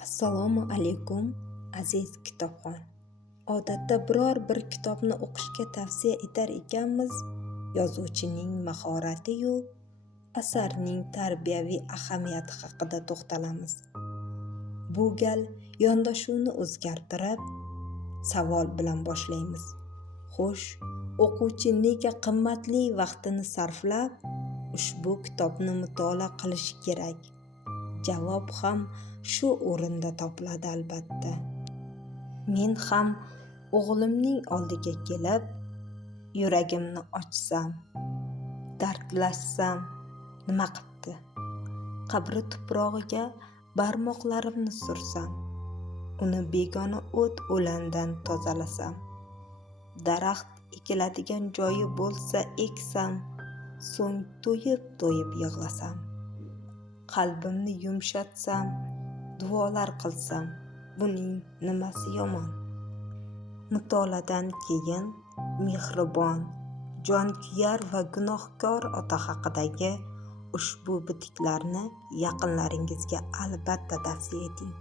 Assalomu alaykum aziz kitobxon. Odatda biror bir kitobni o'qishga tavsiya etar ekanmiz, yozuvchining mahorati-yu asarning tarbiyaviy ahamiyati haqida to'xtalamiz. Bu gal yondashuvni o'zgartirib, savol bilan boshlaymiz. Xo'sh, o'quvchi nega qimmatli vaqtini sarflab ushbu kitobni mutolaa qilishi kerak? Javob ham shu o'rinda topiladi albatta. Men ham o'g'limning oldiga kelib, yuragimni ochsam, dardlashsam, nima qipti? Qabri tuprog'iga barmoqlarimni sursam, uni begona o't o'landan tozalasam, daraxt ekiladigan joyi bo'lsa eksam, so'ng to'yib yig'lasam, qalbimni yumshatsam, duolar qilsam, buning nimasi yomon? Mutolaadan keyin mehribon, jonkuyar va gunohkor ota haqidagi ushbu bitiklarni yaqinlaringizga albatta tavsiya eting.